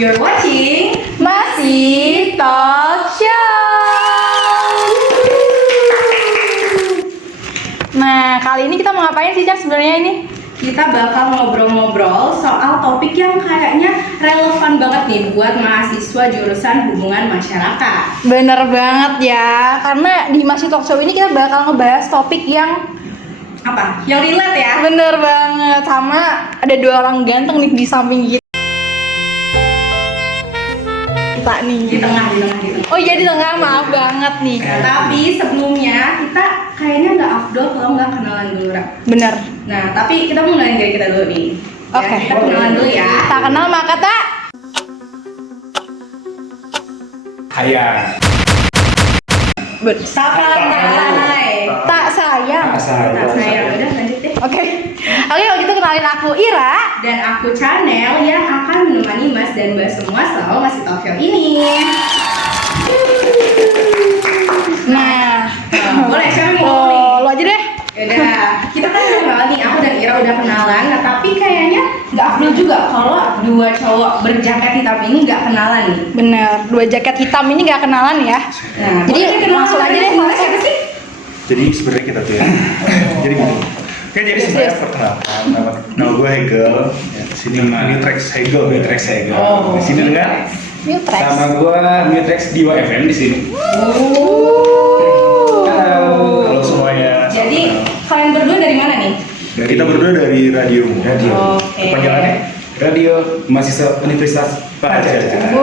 You're watching Masih Talk Show. Nah, kali ini kita mau ngapain sih, Cak, sebenarnya ini? Kita bakal ngobrol-ngobrol soal topik yang kayaknya relevan banget nih buat mahasiswa jurusan hubungan masyarakat. Bener banget ya, karena di Masih Talk Show ini kita bakal ngebahas topik yang Apa? Yang relate ya? bener banget, sama ada dua orang ganteng nih di samping kita nih. Di tengah. Oh iya, di tengah, maaf banget nih. Tapi sebelumnya kita kayaknya nggak afdol kalau nggak kenalan dulu, Ra. Bener. Nah, tapi kita mau kenalin diri kita dulu nih. Oke. Ya, kita kenalan dulu ya. Tak kenal maka tak Hayang. Sapa Nay. tak sayang. Nah, saya udah lanjut deh. Oke, kalau gitu kenalin aku Ira. Dan aku Chanel yang akan menemani Mas dan Mbak semua selama Masih Talk Show ini. Nah, Boleh, siapa yang mau ngomong nih? lo aja deh. Yaudah, kita kan udah kenalan nih, aku dan Ira udah kenalan. Nah, tapi kayaknya nggak afdol juga kalau dua cowok berjaket hitam ini nggak kenalan nih. Bener, dua jaket hitam ini gak kenalan ya. Nah, Jadi boleh kenalan langsung aja deh, mulai siapa sih? Jadi sebenarnya kita tuh ya. Jadi gini. Oke, jadi sebenarnya perkenalkan nama gue Hegel. Ya, di sini Mutrex Hegel. Mutrex Hegel. Oh, Di sini dengan Mutrex. Sama gua Mutrex Diwa FM di sini. Halo semuanya. Jadi kalian berdua dari mana nih? Kita berdua dari radio. Radio. Oke. Kepanjangannya Radio Mahasiswa Universitas Pajajaran.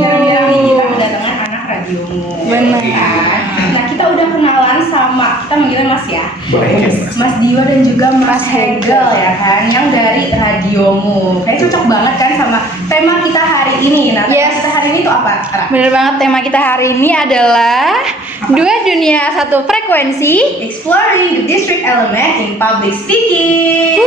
Jarang-jarang nih kita mendatangkan anak radiomu. Bener. Kan? Nah, kita udah kenalan sama, kita manggilnya Mas ya. Boleh, Mas Diwa dan juga Mas Hegel ya kan, yang dari radiomu. Kayak cocok banget kan sama tema kita hari ini. Nah, tema Yes. kita hari ini tuh apa? Ra? Bener banget, tema kita hari ini adalah dua dunia satu frekuensi. Exploring the district element in public speaking.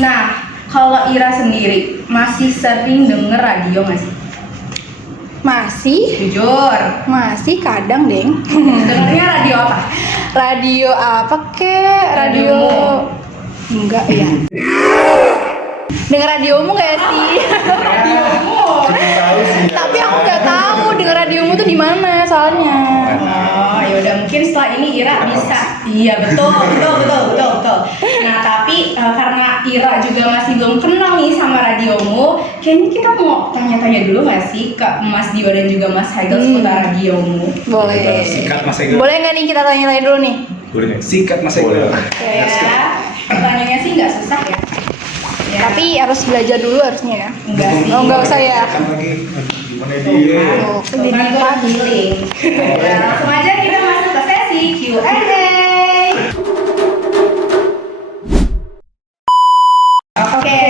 Nah, kalau Ira sendiri masih sering denger radio nggak sih? Masih Jujur. kadang, Deng. Dengernya radio apa? Radio apa kek? Radio enggak ya. Denger radiomu gak sih? Radiomu. Tapi aku nggak tahu denger radiomu tuh di mana soalnya. Oh, ya udah mungkin setelah ini Ira bisa. Iya, betul. Nah, tapi karena Ira juga masih belum kenal nih sama radiomu, kayaknya kita mau tanya-tanya dulu nggak sih ke Mas Diwa dan juga Mas Hegel seputar radiomu? Boleh. Sikat Mas Hegel. Boleh nggak nih kita tanya-tanya dulu nih? Boleh nggak? Sikat Mas Hegel. Ya, pertanyaannya sih nggak susah ya. Ya. Tapi harus belajar dulu harusnya ya. Enggak sih. Oh, nggak usah ya. Sikat lagi. Gimana dia? Tuh, Kan gue udah pilih. Ya, langsung aja kita masuk ke sesi Q&A. Oke.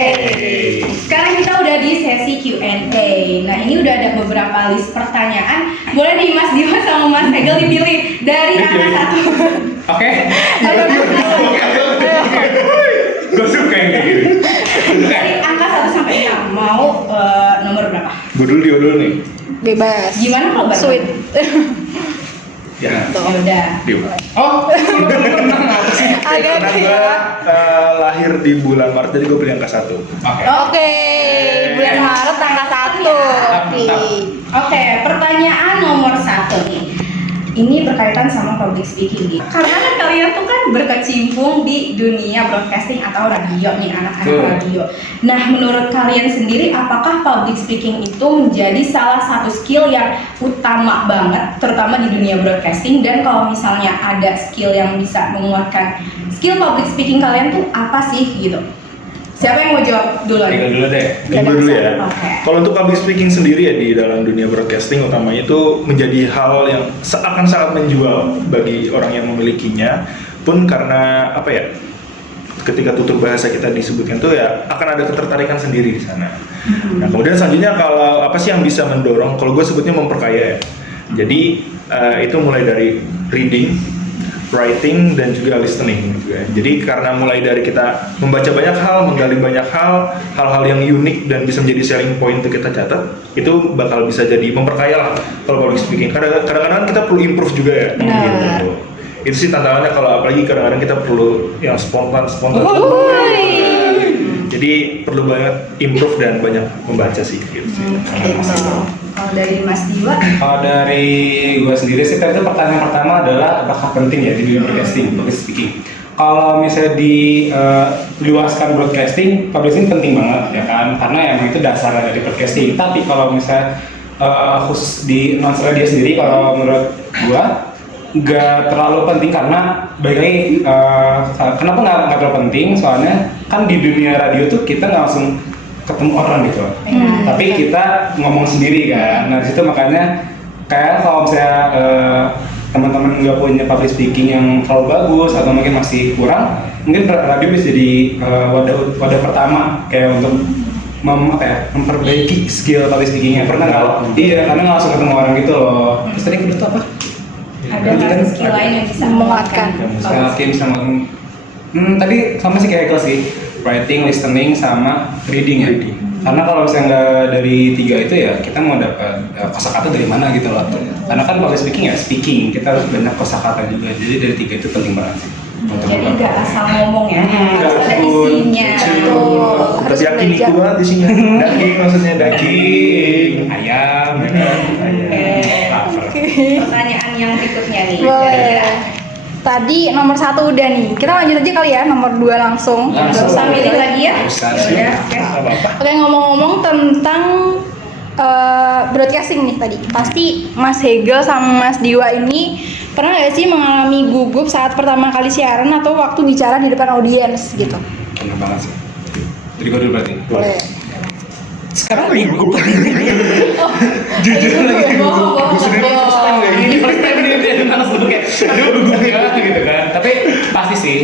Sekarang kita udah di sesi Q&A. Nah, ini udah ada beberapa list pertanyaan. Boleh nih Mas Diwa sama Mas Hegel dipilih dari angka 1. Oke. Gue suka yang kayak gini. Dari angka 1 sampai 6. Mau nomor berapa? Gue dulu nih. Bebas. Gimana kalau bareng? Sweet. Ya. Ya udah. Dewa. Oh, tenang apa sih? Agak Karena ya. gue lahir di bulan Maret, jadi gue pilih angka 1. Oke. Oke, bulan Maret tanggal 1. Oke. Oke, pertanyaan nomor 1 nih. Ini berkaitan sama public speaking nih. Karena kan kalian tuh kan berkecimpung di dunia broadcasting atau radio nih, anak-anak Betul. radio. Nah, menurut kalian sendiri, apakah public speaking itu menjadi salah satu skill yang utama banget, terutama di dunia broadcasting? Dan kalau misalnya ada skill yang bisa menguatkan skill public speaking kalian tuh apa sih gitu? Siapa yang mau jawab duluan? Hegel dulu deh. Gue dulu ya. Oke. Kalau untuk public speaking sendiri ya di dalam dunia broadcasting utamanya itu menjadi hal yang akan sangat menjual bagi orang yang memilikinya, pun karena apa ya? Ketika tutur bahasa kita disebutkan tuh ya akan ada ketertarikan sendiri di sana. Nah, kemudian selanjutnya kalau apa sih yang bisa mendorong? Kalau gue sebutnya memperkaya ya. Jadi itu mulai dari reading, writing, dan juga listening gitu ya. Jadi karena mulai dari kita membaca banyak hal, menggali banyak hal, hal-hal yang unik dan bisa menjadi selling point untuk kita catat, itu bakal bisa jadi memperkaya lah kalau public speaking. Kadang-kadang kita perlu improve juga ya. Benar. Gitu. Itu sih tantangannya, kalau apalagi kadang-kadang kita perlu yang spontan. Jadi perlu banget improve dan banyak membaca sih gitu sih. Kalau dari Mas Diwa, Kalau dari gue sendiri sih, tadi pertanyaan pertama adalah apakah penting ya di dunia broadcasting, public speaking. Kalau misalnya diluaskan broadcasting, publishing penting banget ya kan, karena emang itu dasar dari broadcasting. Tapi kalau misalnya khusus di non radio sendiri, kalau menurut gue nggak terlalu penting karena balik lagi kenapa nggak terlalu penting? Soalnya kan di dunia radio tuh kita nggak langsung ketemu orang gitu, tapi kita ngomong sendiri kan. Nah disitu makanya kayak kalau misalnya teman-teman nggak punya public speaking yang terlalu bagus atau mungkin masih kurang, mungkin radio bisa jadi wadah pertama kayak untuk memperbaiki skill public speakingnya. Pernah nggak? Iya, karena nggak langsung ketemu orang gitu loh. Terus tadi kedua tuh apa? ada nggak skill lain yang bisa Menguatkan. Bisa tadi sama sih kayak kelas sih, writing, listening, sama reading ya. Karena kalau misalnya nggak dari tiga itu ya kita mau dapat kosakata dari mana gitu loh. Karena kan public speaking ya speaking, kita harus banyak kosakata juga. Jadi dari tiga itu penting banget sih. Jadi nggak asal ngomong ya, harus ada betul. isinya. Betul. Tapi Harus yakin belajar. itu banget isinya. Daging maksudnya daging. Ayam, Oke. lapar. Pertanyaan yang berikutnya nih. Boleh. Tadi nomor 1 udah nih. Kita lanjut aja kali ya, nomor 2 langsung. Nggak usah milih lagi ya. Nggak usah Ya sih. udah, oke. Nggak apa-apa. Oke, ngomong-ngomong tentang broadcasting nih tadi. Pasti Mas Hegel sama Mas Diwa ini pernah nggak sih mengalami gugup saat pertama kali siaran atau waktu bicara di depan audiens gitu? Bener banget sih. Jadi gue dulu berarti. Boleh. Sekarang lagi gugup. Jujur Bohong, bohong, Gue sendiri bohong. first time kayak Ini gini. first time dia langsung kayak aduh gugup ya gitu kan. Tapi pasti sih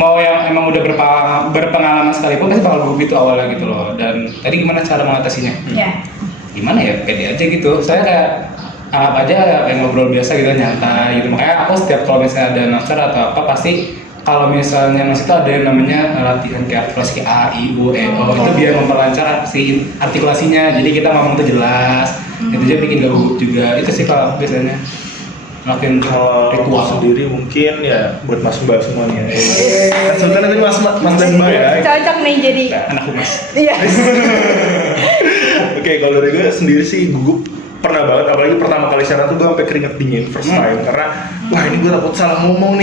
mau yang emang udah berpengalaman sekalipun pasti bakal gugup itu awalnya gitu loh. Dan tadi gimana cara mengatasinya? Ya. Gimana ya, pede aja gitu. Saya kayak anggap aja kayak ngobrol biasa gitu, nyantai gitu. Makanya aku setiap kalau misalnya ada naskah atau apa pasti kalau misalnya mas itu ada yang namanya latihan kayak artikulasi A, I, U, E, O itu biar memperlancar si artikulasinya. Jadi kita ngomong tuh jelas. Itu aja bikin gak gugup juga. Itu sih kalau aku biasanya ngelakuin Kalau ritual. aku sendiri mungkin ya buat mas mbak semua nih ya. Kan sebenarnya tadi mas dan mbak ya. Cocok nih jadi. Anak humas. Iya. Oke, kalau dari gue sendiri sih gugup pernah banget, apalagi pertama kali siaran tuh gue sampai keringet dingin first time karena wah ini gue takut salah ngomong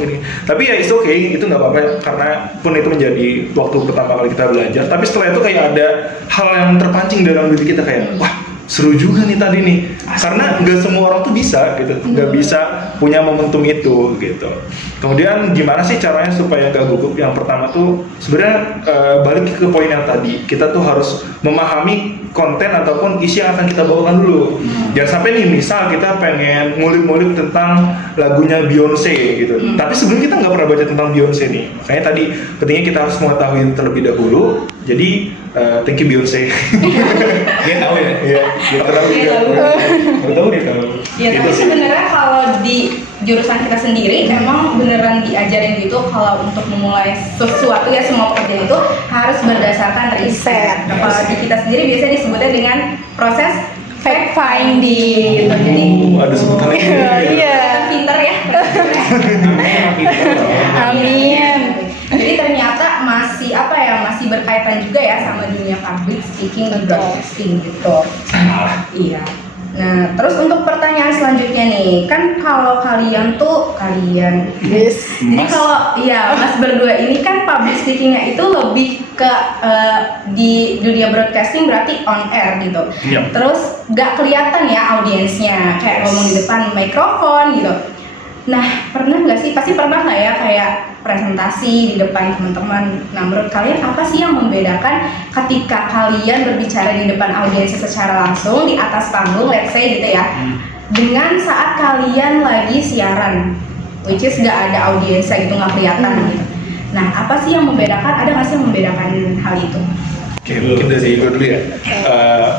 gini. Tapi ya it's okay, itu nggak apa-apa karena pun itu menjadi waktu pertama kali kita belajar. Tapi setelah itu kayak ada hal yang terpancing dalam diri kita kayak wah seru juga nih tadi nih, karena nggak semua orang tuh bisa gitu, nggak bisa punya momentum itu gitu. Kemudian gimana sih caranya supaya nggak gugup? Yang pertama tuh sebenarnya balik ke poin yang tadi, kita tuh harus memahami konten ataupun isi yang akan kita bawakan dulu. Jangan sampai nih misal kita pengen ngulik-ngulik tentang lagunya Beyonce gitu, tapi sebelum kita nggak pernah baca tentang Beyonce nih. Makanya tadi pentingnya kita harus mengetahui terlebih dahulu. Jadi thank you Beyonce. Dia tahu ya. Iya, dia tahu Dia juga. tahu. Tahu dia tahu. Ya, Itu tapi sih. sebenarnya kalau di jurusan kita sendiri emang beneran diajarin gitu kalau untuk memulai sesuatu ya semua pekerjaan itu harus berdasarkan riset. Nah, kalau di kita sendiri biasanya disebutnya dengan proses fact finding gitu. Jadi Ada sebutannya. Iya. kita pinter ya. Amin. Jadi ternyata masih berkaitan juga ya sama dunia public speaking di broadcasting gitu. Iya. Nah, terus untuk pertanyaan selanjutnya nih, kan kalau kalian Yes. jadi Mas. kalau Mas berdua ini kan public speakingnya itu lebih ke di dunia broadcasting berarti on air gitu. Iya. Terus nggak kelihatan ya audiensnya kayak ngomong di depan mikrofon gitu. Nah, pernah nggak sih? Pasti pernah nggak ya kayak presentasi di depan teman-teman. Nah, menurut kalian apa sih yang membedakan ketika kalian berbicara di depan audiens secara langsung di atas panggung, let's say gitu ya, dengan saat kalian lagi siaran, which is nggak ada audiensnya gitu, nggak kelihatan gitu. Nah, apa sih yang membedakan? Ada nggak sih yang membedakan hal itu? Oke, mungkin dari gue dulu ya.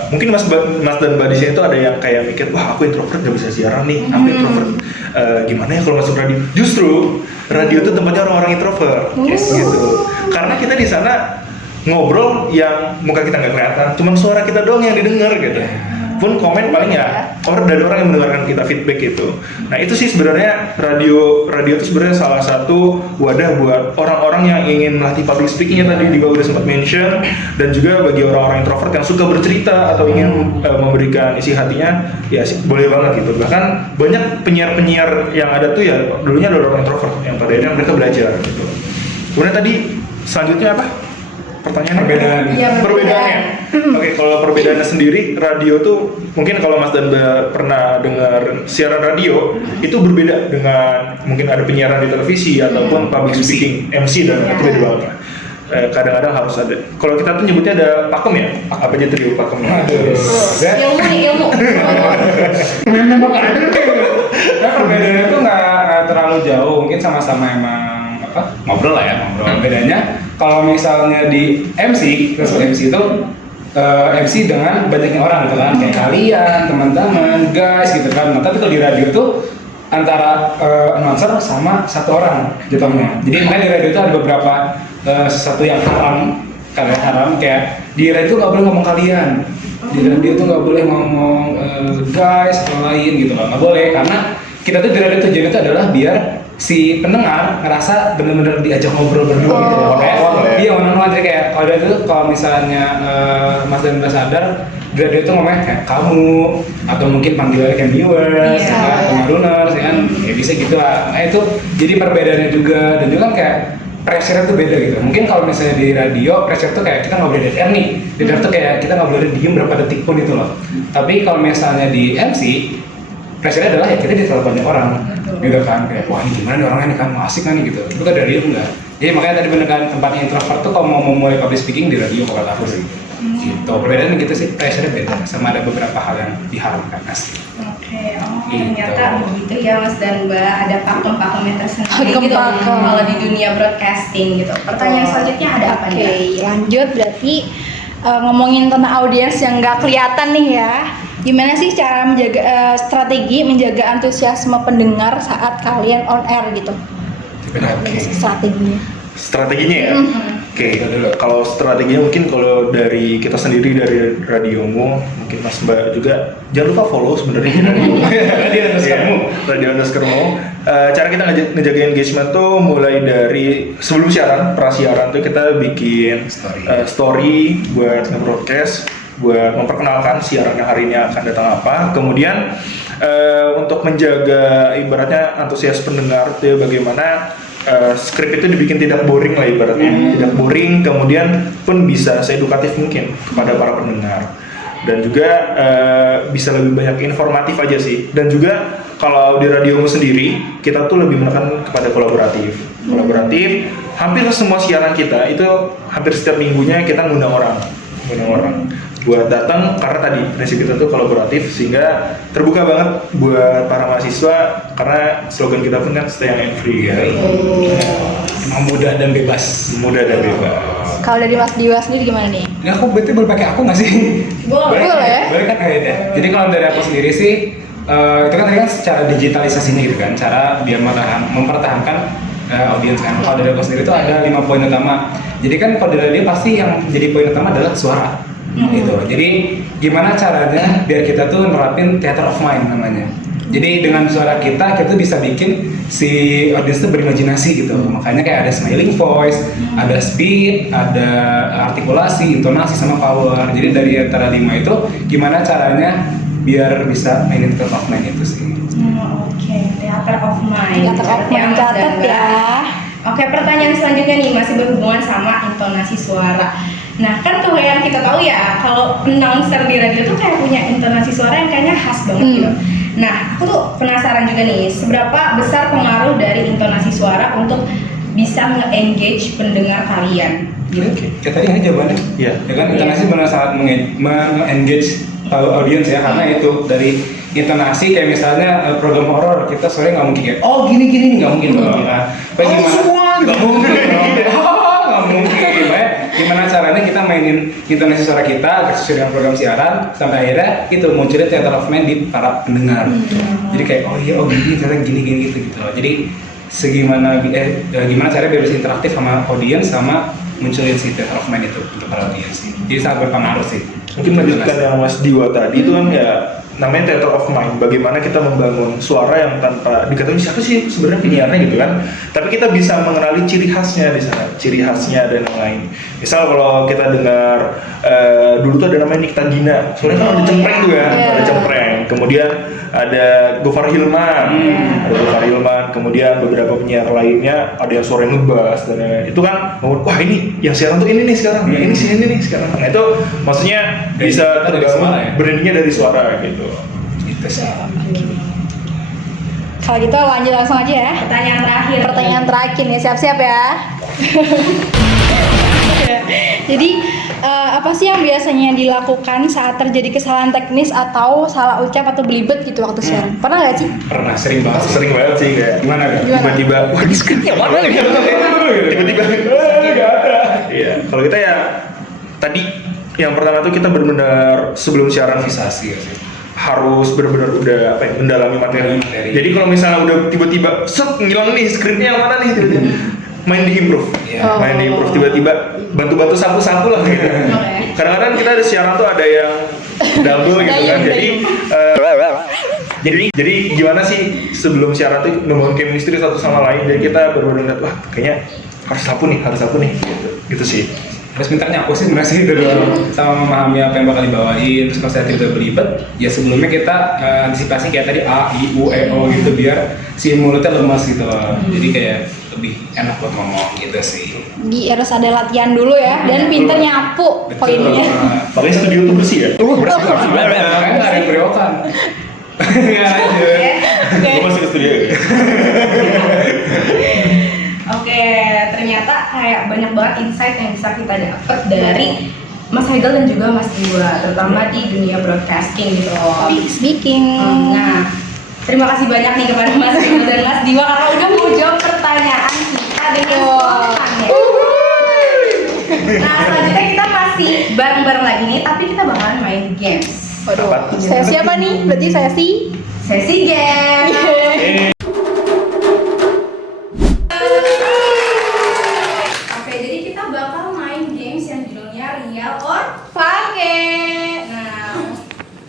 Mungkin Mas dan Mbak di sini tuh ada yang kayak mikir, wah aku introvert gak bisa siaran nih, aku introvert. Gimana ya kalau masuk radio? Justru radio itu tempatnya orang-orang introvert, gitu. Karena kita di sana ngobrol yang muka kita nggak kelihatan, cuma suara kita doang yang didengar gitu. pun komen paling ya orang dari orang yang mendengarkan kita feedback itu. Nah itu sih sebenarnya radio itu sebenarnya salah satu wadah buat orang-orang yang ingin melatih public speakingnya tadi juga udah sempat mention, dan juga bagi orang-orang introvert yang suka bercerita atau ingin memberikan isi hatinya ya boleh banget gitu. Bahkan banyak penyiar-penyiar yang ada tuh ya dulunya adalah orang introvert yang pada akhirnya mereka belajar gitu. Kemudian tadi selanjutnya apa? Pertanyaannya? Perbedaan. Iya, Perbedaannya. Oke, kalau perbedaannya sendiri, radio tuh mungkin kalau Mas dan Mbak pernah dengar siaran radio itu berbeda dengan mungkin ada penyiaran di televisi ataupun public speaking, MC dan itu beda banget. Kadang-kadang harus ada. Kalau kita tuh nyebutnya ada pakem ya, apa aja trio pakemnya? Ilmu nih, ilmu. Nah, perbedaannya tuh nggak terlalu jauh, mungkin sama-sama emang ngobrol lah ya, ngobrol. Bedanya kalau misalnya di MC, terus MC itu MC dengan banyaknya orang gitu kan, kayak kalian, teman-teman, guys gitu kan. Nah, tapi kalau di radio tuh antara announcer sama satu orang jatuhnya. Jadi makanya di radio itu ada beberapa sesuatu yang haram, kayak di radio nggak boleh ngomong kalian, di radio tuh nggak boleh ngomong guys atau lain gitu loh, nggak boleh, karena kita tuh di radio tujuannya itu adalah biar si pendengar ngerasa bener-bener diajak ngobrol berdua gitu loh, kayak dia one-on-one. Jadi kayak kalau misalnya Mas dan Mbak sadar di radio itu ngomongnya kayak kamu atau mungkin panggilannya kayak viewers, pengaruners, ya kan, ya bisa gitu lah. Nah itu jadi perbedaannya juga, dan juga kayak pressure tuh beda gitu. Mungkin kalau misalnya di radio pressure tuh kayak kita nggak boleh dead air nih, dead air tuh kayak kita nggak boleh diem berapa detik pun itu loh. Tapi kalau misalnya di MC pressure adalah ya kita ditelepon banyak orang gitu kan, kayak wah ini gimana nih orangnya nih kan, mau asik kan nih gitu. Itu kan dari radio enggak. Jadi makanya tadi bener kan, tempatnya introvert tuh kalau mau memulai public speaking di radio kalau aku sih. Gitu. Perbedaannya gitu sih, pressure beda, sama ada beberapa hal yang diharamkan asli. Oke, ternyata begitu ya Mas dan Mbak, ada pakem-pakemnya tersendiri gitu Pakem-pakem. kalau di dunia broadcasting gitu. Pertanyaan selanjutnya ada apa nih? Oke, lanjut berarti ngomongin tentang audiens yang nggak kelihatan nih ya. Gimana sih cara menjaga strategi menjaga antusiasme pendengar saat kalian on air gitu? Strateginya. Strateginya ya? Oke, kalau strateginya mungkin kalau dari kita sendiri dari radiomu, mungkin Mas Mbak juga jangan lupa follow sebenarnya radio underscore mu. Cara kita ngejaga engagement tuh mulai dari sebelum siaran, prasiaran tuh kita bikin story buat nge-broadcast, buat memperkenalkan siaran yang hari ini akan datang apa. Kemudian untuk menjaga ibaratnya antusias pendengar tuh bagaimana skrip itu dibikin tidak boring lah ibaratnya, tidak boring, kemudian pun bisa seedukatif mungkin kepada para pendengar, dan juga bisa lebih banyak informatif aja sih. Dan juga kalau di radiomu sendiri kita tuh lebih menekan kepada kolaboratif. Hampir semua siaran kita itu hampir setiap minggunya kita ngundang orang buat datang, karena tadi prinsip kita tuh kolaboratif, sehingga terbuka banget buat para mahasiswa, karena slogan kita pun kan stay young and free ya. Emang muda dan bebas. Kalau dari Mas Diwa sendiri gimana nih? Ini aku berarti boleh pakai aku nggak sih? Boleh. Boleh kan? Ya. Jadi kalau dari aku sendiri sih, itu kan tadi kan secara digitalisasinya gitu kan, cara biar mempertahankan audiens kan. Kalau dari aku sendiri itu ada 5 poin utama. Jadi kan kalau dari dia pasti yang jadi poin utama adalah suara. Gitu. Jadi gimana caranya biar kita tuh nerapin theater of mind namanya. Jadi dengan suara kita bisa bikin si audiens tuh berimajinasi gitu. Makanya kayak ada smiling voice, ada speed, ada artikulasi, intonasi sama power. Jadi dari antara 5 itu gimana caranya biar bisa mainin theater of mind itu sih. Oke, theater of mind. Theater of mind, catat ya. Oke, pertanyaan selanjutnya nih masih berhubungan sama intonasi suara. Nah, kan kalau yang kita tahu ya, kalau announcer di radio tuh kayak punya intonasi suara yang kayaknya khas banget gitu. Nah, aku tuh penasaran juga nih, seberapa besar pengaruh dari intonasi suara untuk bisa nge-engage pendengar kalian gitu. Kita ini jawabannya. Iya. Ya kan intonasi benar sangat meng-engage audiens ya, karena itu dari intonasi kayak misalnya program horor kita sore nggak mungkin kayak oh gini nggak mungkin dong kan. Gimana? Nggak mungkin. Nggak mungkin. Gimana caranya kita mainin intonasi suara kita sesuai dengan program siaran sampai akhirnya itu munculnya theater of mind di para pendengar. Jadi kayak gini caranya gini gitu loh. Jadi gimana caranya biar bisa interaktif sama audiens sama munculin si theater of mind itu untuk para audiens sih. Jadi sangat berpengaruh sih. Mungkin melanjutkan yang Mas Diwa tadi itu kan ya namanya theater of mind, bagaimana kita membangun suara yang tanpa diketahui siapa sih sebenarnya penyiarnya gitu kan, tapi kita bisa mengenali ciri khasnya di sana, ciri khasnya dan yang lain. Misal kalau kita dengar dulu tuh ada namanya Nikta Gina, soalnya kan ada cempreng tuh ya, ada cempreng, kemudian ada Gofar Hilman, kemudian beberapa penyiar lainnya ada yang suara ngebas dan lain-lain. Itu kan wah ini yang siaran tuh ini nih sekarang, ya ini sih ini nih sekarang. Nah itu maksudnya bisa dari terbangun suara ya? brandingnya dari suara gitu. Itu sih. Kalau gitu lanjut langsung aja ya. Pertanyaan terakhir. Pertanyaan terakhir nih, siap-siap ya. Jadi apa sih yang biasanya dilakukan saat terjadi kesalahan teknis atau salah ucap atau belibet gitu waktu siaran? Pernah nggak sih? Pernah, sering banget. Sering banget sih kayak Gimana gak? tiba-tiba wah ini skripnya mana nih? Tiba-tiba nggak ada. Iya. Kalau kita ya tadi yang pertama tuh kita benar-benar sebelum siaran Improvisasi ya sih. harus benar-benar udah apa ya, mendalami materi. Jadi kalau misalnya udah tiba-tiba set ngilang nih skripnya yang mana nih tiba-tiba main di improve. Iya. Main di improve tiba-tiba bantu-bantu sapu-sapu lah gitu. Kadang-kadang kita ada siaran tuh ada yang double gitu kan. Jadi gimana sih sebelum siaran tuh membangun chemistry satu sama lain. Jadi kita benar-benar wah kayaknya harus sapu nih gitu. Gitu sih. Harus minta nyapu sih sebenarnya sih dulu sama memahami apa yang bakal dibawain. Terus kalau saya tidak belibet, ya sebelumnya kita antisipasi kayak tadi A, I, U, E, O gitu biar si mulutnya lemas gitu loh. Jadi kayak lebih enak buat ngomong gitu sih. Jadi harus ada latihan dulu ya dan pinter nyapu poinnya. Makanya studio tuh bersih ya. Bersih. Makanya nggak ada yang berewokan. Nggak ada. Gue masuk ke studio. Oke, ternyata kayak banyak banget insight yang bisa kita dapat dari Mas Haidal dan juga Mas Diwa, terutama di dunia broadcasting gitu loh. Speaking. Nah, terima kasih banyak nih kepada Mas Haidal dan Mas Diwa karena udah mau jawab pertanyaan kita dengan spontan ya. Nah, selanjutnya kita masih bareng-bareng lagi nih, tapi kita bakalan main games. Waduh, sesi apa nih? Berarti Sesi games. Oke, jadi kita bakal main games yang judulnya Real or Fake.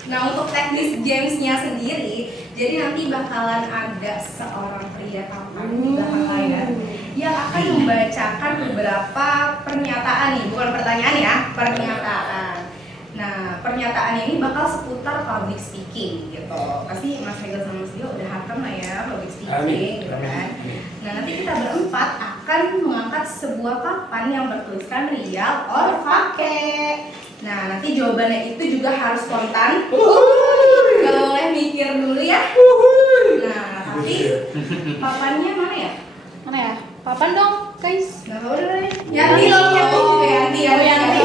Nah, untuk teknis gamesnya sendiri, jadi nanti bakalan ada seorang pria tampan di belakang layar yang akan membacakan beberapa pernyataan nih, bukan pertanyaan ya, pernyataan. Nah, pernyataan ini bakal seputar public speaking gitu. Pasti Mas Haidal sama Mas Dio udah hatam lah ya public speaking gitu kan. Nah, nanti kita berempat akan mengangkat sebuah papan yang bertuliskan real or fake. Nah, nanti jawabannya itu juga harus spontan. Gak boleh mikir dulu ya. Nah, tapi papannya mana ya? Mana ya? Papan dong, guys. Gak boleh. Yanti loh, Yanti juga Yanti.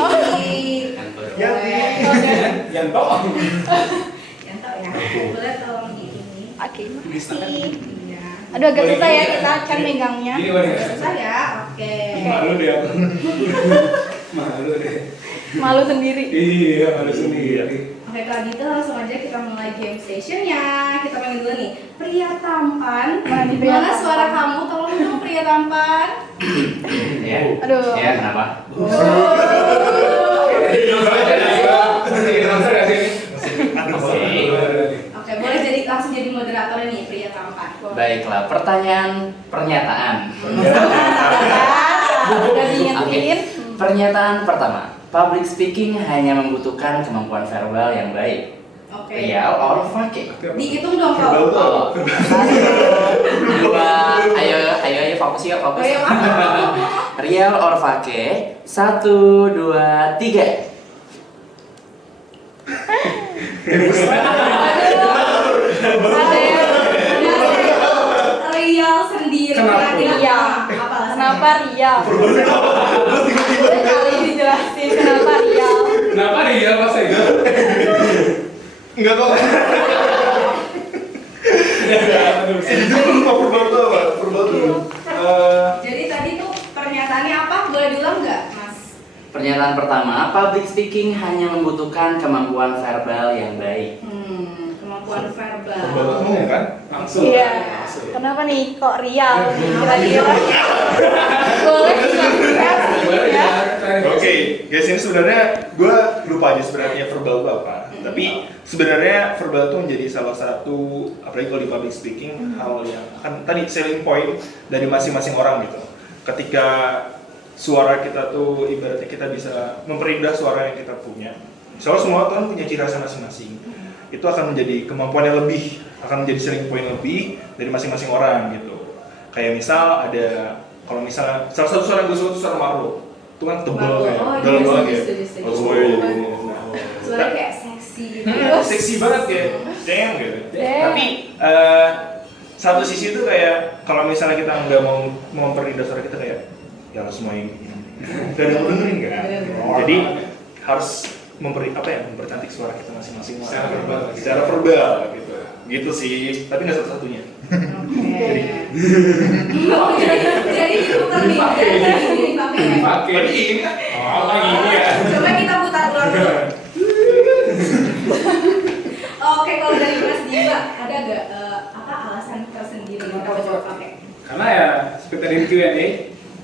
Yanto. Yanto ya. Boleh tolong di ini. Oke, makasih. Iya. Aduh, agak susah ya kita akan megangnya. Ini boleh nggak? Susah ya. Oke. Malu deh aku. Malu deh. Malu sendiri. Iya, malu sendiri. Oke, kalau gitu langsung aja kita mulai game sessionnya. Kita panggil dulu nih, pria tampan. Mana suara kamu? Tolong dong pria tampan. Iya. Aduh. Iya, kenapa? Oke, boleh jadi langsung jadi moderatornya nih pria tampan. Baiklah, pernyataan. Udah diingetin. Pernyataan pertama. Public speaking hanya membutuhkan kemampuan verbal yang baik. Oke. Real or fake? Dihitung dong kalau. Oh. Ayo fokus yuk, fokus. Ayo, Real or fake? 1, 2, 3. Real sendiri. Kenapa? Iya. Apa alasannya? Kenapa Rial? Udah kali dijelasin kenapa Rial. Kenapa nih ya Mas Ega? Enggak kok. Jujur lupa verbal tuh apa? Verbal tuh. Jadi tadi tuh pernyataannya apa? Boleh diulang nggak, Mas? Pernyataan pertama, public speaking hanya membutuhkan kemampuan verbal yang baik. Kemampuan verbal. Verbal ngomong kan? Langsung. Iya. Kenapa nih kok Rial? Kira-kira boleh diklarifikasi ya? silakan. Oke, guys, ini sebenarnya gue lupa aja sebenarnya verbal itu apa. Tapi sebenarnya verbal itu menjadi salah satu, apalagi kalau di public speaking, hal yang kan tadi selling point dari masing-masing orang gitu. Ketika suara kita tuh ibaratnya kita bisa memperindah suara yang kita punya. Soalnya semua kan punya ciri khas masing-masing. Itu akan menjadi kemampuan yang lebih, akan menjadi selling point lebih dari masing-masing orang gitu. Kayak misal ada, kalau misalnya salah satu suara yang gue suka itu suara Marlo. Itu kan tebel Marlo, kayak, oh, dalam iya, banget ya. setuju. Oh, gue jadi Suaranya kayak seksi gitu. seksi banget kayak damn gitu. Damn. Tapi satu sisi itu kayak kalau misalnya kita nggak mau memperindah suara kita kayak ya semuanya ini gak ada yang dengerin kan. Jadi harus mempercantik suara kita masing-masing secara verbal gitu. Gitu sih, tapi nggak satu-satunya. Jadi diputar nih, jadi pakai ya. Pakai. Ini Oh, ini ya. Coba kita putar ulang dulu. Oke, kalau dari Mas Diva ada nggak alasan tersendiri kenapa coba pakai? Karena ya seperti tadi Q&A,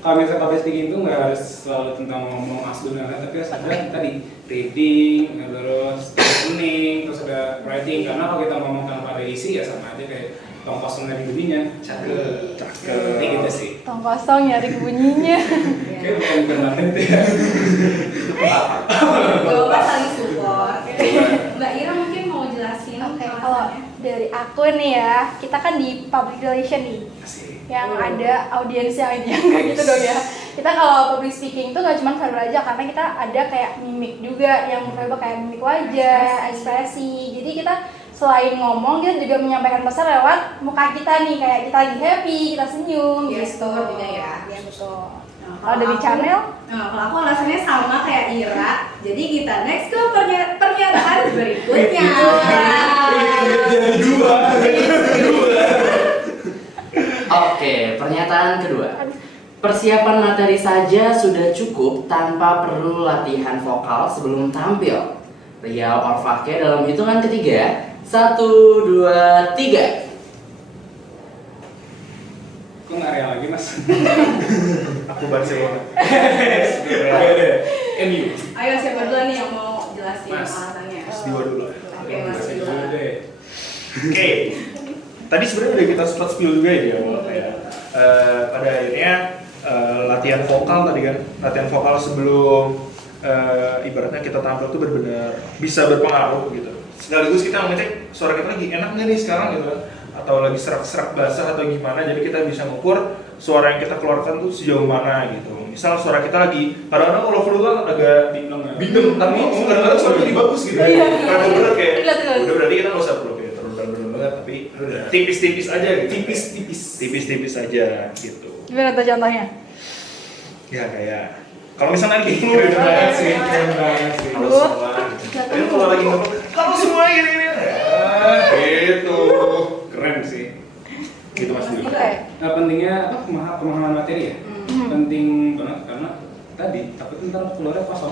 kalau misalnya public speaking itu nggak harus selalu tentang ngomong asli dan lain-lain, tapi harus ada tadi reading, terus listening, terus ada writing. Karena kalau kita ngomong tanpa ada isi ya sama aja kayak tong kosong dari bunyinya. Cakep. Kayak gitu sih. Tong kosong nyari bunyinya. Kayak bukan bermain itu ya. Jawaban saling support. Mbak Ira mungkin mau jelasin Oke, alasannya? kalau dari aku nih ya, kita kan di public relation nih, yang ada audiens yang kayak gitu dong ya. Kita kalau public speaking itu nggak cuma verbal aja, karena kita ada kayak mimik juga, yang verbal kayak mimik wajah, ekspresi. Jadi kita selain ngomong, kita juga menyampaikan pesan lewat muka kita nih, kayak kita lagi happy, kita senyum, Gestur juga ya. Ya betul. Nah, Kalau dari channel, kalau aku alasannya sama kayak Ira. Jadi kita next ke pernyataan berikutnya. jadi dua. Oke, pernyataan kedua. Persiapan materi saja sudah cukup tanpa perlu latihan vokal sebelum tampil. Riau or Fake dalam hitungan ketiga. 1, 2, 3. Kok nggak real lagi mas? Aku Barcelona. MU. Ayo siapa dulu nih yang mau jelasin Mas. alasannya? Mas Diwa dulu. Oke, Mas Diwa. Oke. Tadi sebenarnya udah kita sempat spill juga ya di awal kayak pada akhirnya latihan vokal tadi kan, latihan vokal sebelum ibaratnya kita tampil tuh benar-benar bisa berpengaruh gitu. Sekaligus kita ngecek suara kita lagi enak nggak nih sekarang gitu kan, atau lagi serak-serak basah atau gimana, jadi kita bisa mengukur suara yang kita keluarkan tuh sejauh mana gitu. Misal suara kita lagi kadang-kadang kalau flu kan agak bindeng, tapi kadang-kadang suara jadi bagus gitu. Kadang-kadang kayak udah berarti kita nggak usah perlu kayak terlalu dalam banget, tapi tipis-tipis aja gitu. Tipis-tipis aja gitu. gimana tuh contohnya? Ya kayak kalau misalnya lagi Keren banget sih, keren banget sih. halo semua gitu. Tapi kalau lagi ngomong halo semua gini gitu. Keren sih. Gitu Mas Dio. Oke. Nah, pentingnya apa pemahaman materi ya? Penting banget karena tadi takutnya ntar keluarnya kosong.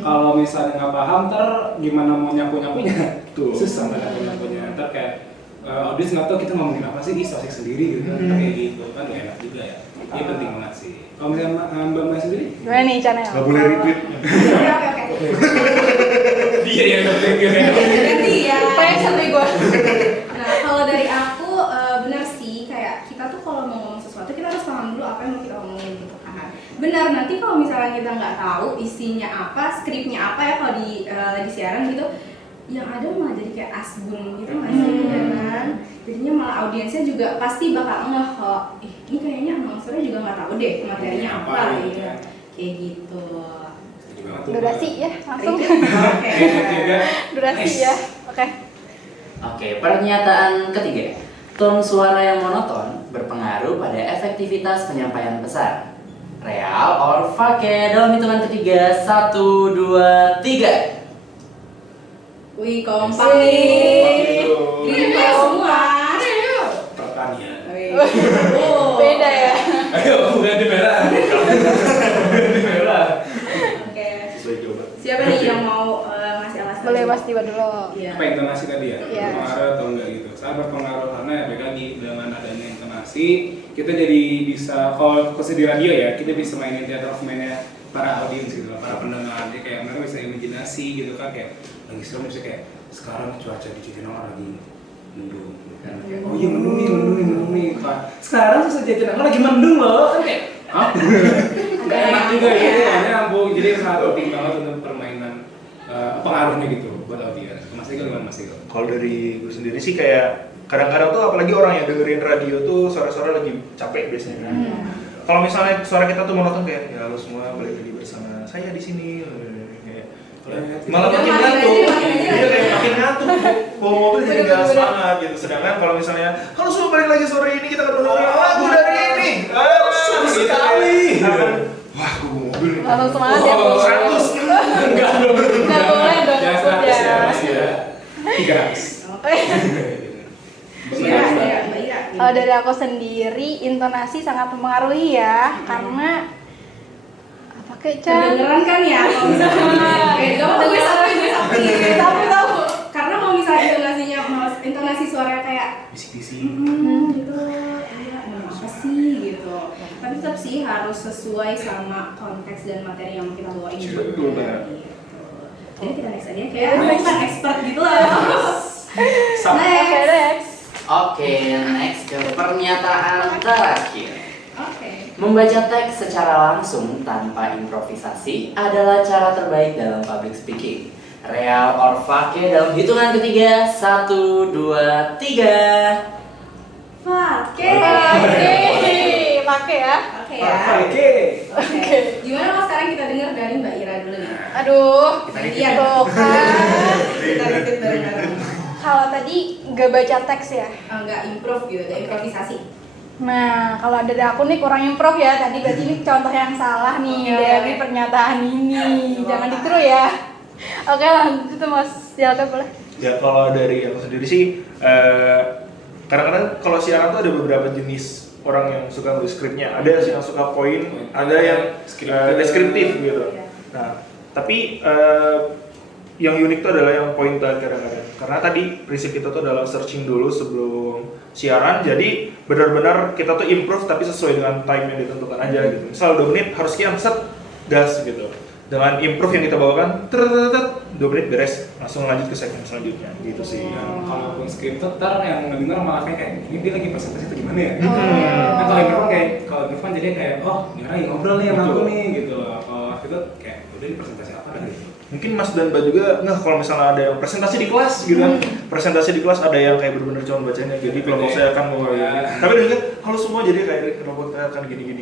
Kalau misalnya nggak paham ntar gimana mau nyapu-nyapunya? Tuh. Susah ntar nyapu-nyapunya. Ntar kayak audiens nggak tahu kita ngomongin apa sih, asik sendiri gitu kan. Kayak gitu kan nggak enak juga ya. Ini penting banget sih. Kalau misalnya Mbak Mai sendiri? Gimana nih channel? Gak boleh retweet. Oke. Dia yang ngerti ya. Ganti ya. Pengen sampai gue. Nah, kalau dari aku benar sih kayak kita tuh kalau mau ngomong sesuatu kita harus paham dulu apa yang mau kita omongin gitu kan. Benar, nanti kalau misalnya kita nggak tahu isinya apa, skripnya apa ya kalau di lagi siaran gitu, yang ada malah jadi kayak asbun gitu nggak sih, ya kan? Jadinya malah audiensnya juga pasti bakal ngeh kok, ini kayaknya announcernya juga nggak tahu deh materinya apa gitu, kayak gitu. Durasi ya, langsung. Oke. Durasi ya. Oke. Oke, pernyataan ketiga. Tone suara yang monoton berpengaruh pada efektivitas penyampaian pesan. Real or Fake dalam hitungan ketiga. 1, 2, 3. Wih, kompak nih. Green flag semua. Pertanian. Oh. Beda ya. Ayo, ganti merah. Ganti merah. Oke. Sesuai jawaban. Siapa nih yang mau ngasih alasan? Boleh Mas Diwa dulu. Iya. Apa intonasi tadi ya? Iya. Berpengaruh atau enggak gitu? Sangat berpengaruh karena ya baik lagi dengan adanya intonasi kita jadi bisa, kalau khusus di radio ya, kita bisa mainin theater of mind-nya para audiens gitu lah, para pendengar. Jadi kayak mereka bisa imajinasi gitu kan, kayak lagi serem misalnya kayak sekarang cuaca di Jatinangor lagi mendung gitu kan. Kayak, oh iya mendung nih Pak. Sekarang susah Jatinangor lagi mendung loh kan kayak hah? Gak enak juga gitu ya, nyambung. Jadi sangat penting banget untuk permainan pengaruhnya gitu buat audiens. Mas Ego gimana Mas Ego? Kalau dari gue sendiri sih kayak kadang-kadang tuh apalagi orang yang dengerin radio tuh sore-sore lagi capek biasanya kan. Kalau misalnya suara kita tuh monoton kayak ya lo semua balik lagi bersama saya di sini kayak malah makin ngantuk. Iya kayak makin ngantuk. Bawa mobil jadi nggak semangat gitu. Sedangkan kalau misalnya kalau semua balik lagi sore ini kita akan mendengarkan lagu dari ini. Seru sekali. Wah, gue bawa mobil nih. Langsung semangat ya. 100. Enggak dong. Nggak boleh dong Jangan ikut 100 ya, ya. Mas ya. 300. Mbak Ira. Kalau dari aku sendiri, intonasi sangat mempengaruhi ya, karena apa kayak Kedengeran kan ya kalau misalnya gak apa gue sapi tahu karena kalau misalnya intonasi suara kayak Bisik-bisik. gitu ya apa sih gitu tapi tetap sih harus sesuai sama konteks dan materi yang kita bawain juga Betul banget. gitu. Jadi kita next aja kayak bukan expert gitu lah. Oke, next. Oke, next ke pernyataan terakhir. Oke. Membaca teks secara langsung tanpa improvisasi adalah cara terbaik dalam public speaking. Real or fake dalam hitungan ketiga. 1, 2, 3. Oke. Pakai ya. Oke ya. Oke. Oke. Gimana kalau sekarang kita dengar dari Mbak Ira dulu nih? Aduh, Iya. tuh kan. Kita repeat bareng-bareng. Kalau tadi nggak baca teks ya. Enggak improv gitu, enggak improvisasi. Nah, kalau dari aku nih kurang improv ya. Tadi berarti ini contoh yang salah nih Oke. dari pernyataan ini. Jangan ditiru ya. Oke, lanjut tuh Mas. Silakan boleh. Ya kalau dari aku sendiri sih kadang-kadang kalau siaran tuh ada beberapa jenis orang yang suka nulis skripnya. Ada yang suka poin, ada yang deskriptif gitu. Nah, tapi yang unik tuh adalah yang poin kadang-kadang. Karena tadi prinsip kita tuh adalah searching dulu sebelum siaran. Jadi benar-benar kita tuh improve tapi sesuai dengan time yang ditentukan aja gitu. Misal 2 menit harus sekian set gas gitu. Dengan improve yang kita bawakan, 2 menit beres, langsung lanjut ke segmen selanjutnya gitu sih. Dan kalaupun skrip ntar yang ngedenger malah kayak ini dia lagi presentasi itu gimana ya? Oh. Nah kalau improv kan kalau improv kan jadi kayak oh ini orang yang ngobrol nih sama aku nih gitu loh. Kalau kita kayak udah ini presentasi apa kan gitu. Mungkin Mas dan Mbak juga nggak kalau misalnya ada yang presentasi di kelas gitu kan. Presentasi di kelas ada yang kayak benar-benar cuma bacanya jadi kelompok saya akan mau tapi juga kalau semua jadi kayak kelompok saya akan gini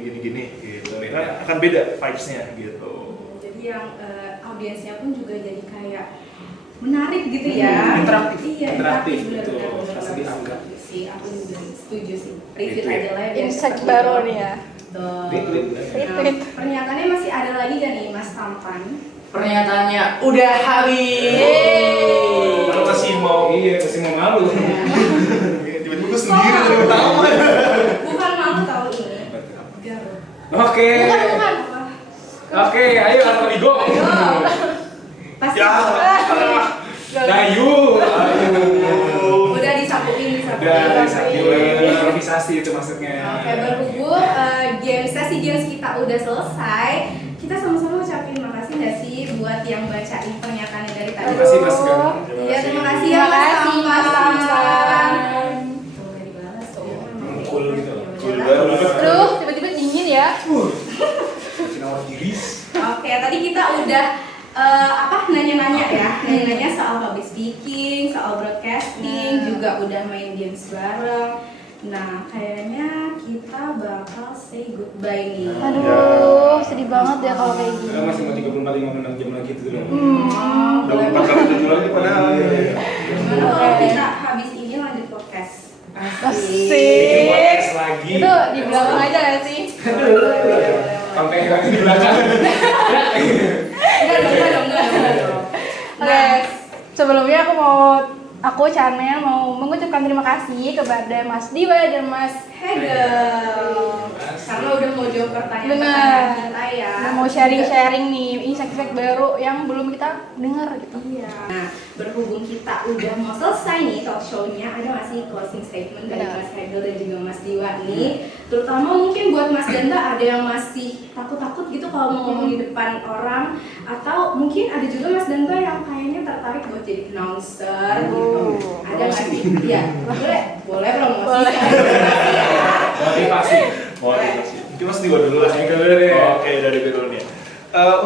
gitu. Nah, akan beda vibes-nya gitu. Jadi yang audiensnya pun juga jadi kayak menarik gitu ya. Interaktif. Iya, Interaktif, benar. betul. Rasa dianggap. Sih, aku juga setuju sih. Repeat Itu ya. aja lah ya. Insight baru nih ya. Tuh. Retweet. Retweet. Pernyataannya masih ada lagi gak nih Mas Tampan? Pernyataannya udah habis. Kalau masih mau Masih mau malu. tiba-tiba gue sendiri dari pertama. Bukan malu tahu ini. Garut. Oke. Bukan. Oke, ayo Arto Igo. Pasti. Ya. Dayu. Udah disapuin. Udah disakirin improvisasi itu maksudnya. Oke, berhubung sesi games kita udah selesai, kita sama-sama ucapin makasih nggak sih buat yang bacain pernyataannya dari tadi. Terima kasih Mas Gan. Iya, terima kasih ya Terima Mas kasih, Tampan. Mas Tampan. Tuh, udah dibalas tuh. Cool gitu. Cool banget. Aduh, tiba-tiba dingin ya. Sinawar Giris. Oke, tadi kita udah nanya-nanya ya, nanya-nanya soal public speaking, soal broadcasting, juga udah main games bareng. Nah, kayaknya kita bakal say goodbye nih. Aduh, sedih banget ya kalau kayak gini. Masih mau 34-35 jam lagi itu dong. Udah 4 kali 7 lagi padahal. Gimana kalau kita habis ini lanjut podcast? Asik. Bikin podcast lagi. Itu di belakang aja gak sih? Sampai di belakang. Enggak. Oke, sebelumnya aku Chanel mau mengucapkan terima kasih kepada Mas Diwa dan Mas Hegel. Karena udah mau jawab pertanyaan Benar. kita ya. Udah mau sharing-sharing nih insight-insight baru yang belum kita dengar gitu. Iya. Nah, berhubung kita udah mau selesai nih talk show-nya, ada nggak sih closing statement dari Benar. Mas Hegel dan juga Mas Diwa nih Terutama mungkin buat Mas Danta ada yang masih takut-takut gitu kalau mau ngomong di depan orang, atau mungkin ada juga Mas Danta yang kayaknya tertarik buat jadi announcer gitu. Ada nggak sih? Iya, boleh promosi. Motivasi. Mungkin Mas Diwa dulu lah. Oke, dari gue dulu nih.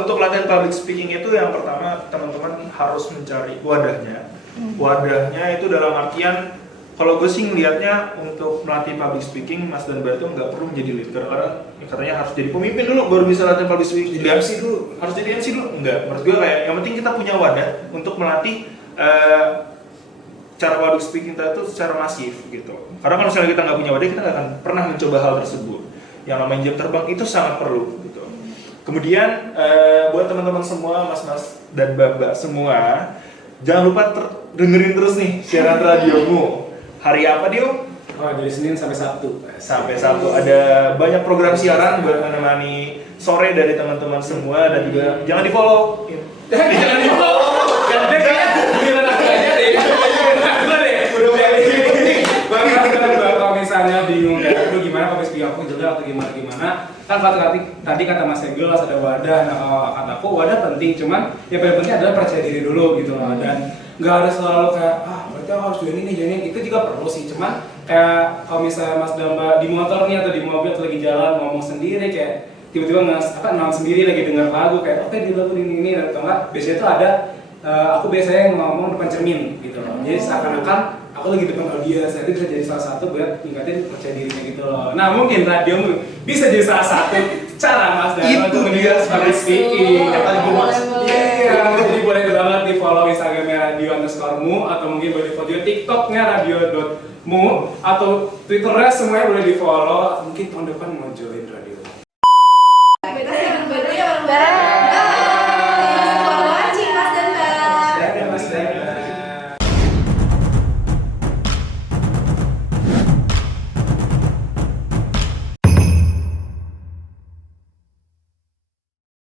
Untuk latihan public speaking itu yang pertama teman-teman harus mencari wadahnya. Wadahnya itu dalam artian kalau gue sih ngelihatnya untuk melatih public speaking, Mas dan Mbak itu nggak perlu menjadi leader karena katanya harus jadi pemimpin dulu baru bisa latihan public speaking. Jadi MC dulu, harus jadi MC dulu? Enggak, menurut gue kayak yang penting kita punya wadah untuk melatih cara public speaking kita itu secara masif gitu. Karena kalau misalnya kita nggak punya wadah, kita nggak akan pernah mencoba hal tersebut. Yang namanya jam terbang itu sangat perlu gitu. Kemudian buat teman-teman semua, mas-mas dan mbak-mbak semua, jangan lupa dengerin terus nih siaran radiomu. Hari apa dia? Oh, dari Senin sampai Sabtu. Sampai Sabtu ada banyak program siaran buat menemani sore dari teman-teman semua dan juga jangan di follow. Jangan di follow. Kalau misalnya bingung kayak aduh gimana kalau speaking aku juga atau gimana kan tadi kata Mas Egel ada wadah. Nah kalau kataku wadah penting, cuman yang paling penting adalah percaya diri dulu gitu loh, dan nggak harus selalu kayak berarti aku harus join ini itu juga perlu sih, cuman kayak kalau misalnya Mas Damba di motor nih atau di mobil atau lagi jalan ngomong sendiri kayak tiba-tiba nang sendiri lagi dengar lagu kayak oke di lagu ini atau enggak, biasanya tuh ada aku biasanya ngomong depan cermin gitu loh, jadi seakan-akan aku lagi depan audiens, itu bisa jadi salah satu buat ningkatin percaya dirinya gitu loh. Nah mungkin radio bisa jadi salah satu cara Mas Damba untuk meningkatkan public speaking. Iya, jadi boleh banget di follow Instagramnya radio_mu atau mungkin boleh di follow TikToknya radio.mu atau Twitternya semuanya boleh di follow. Mungkin tahun depan mau join radio.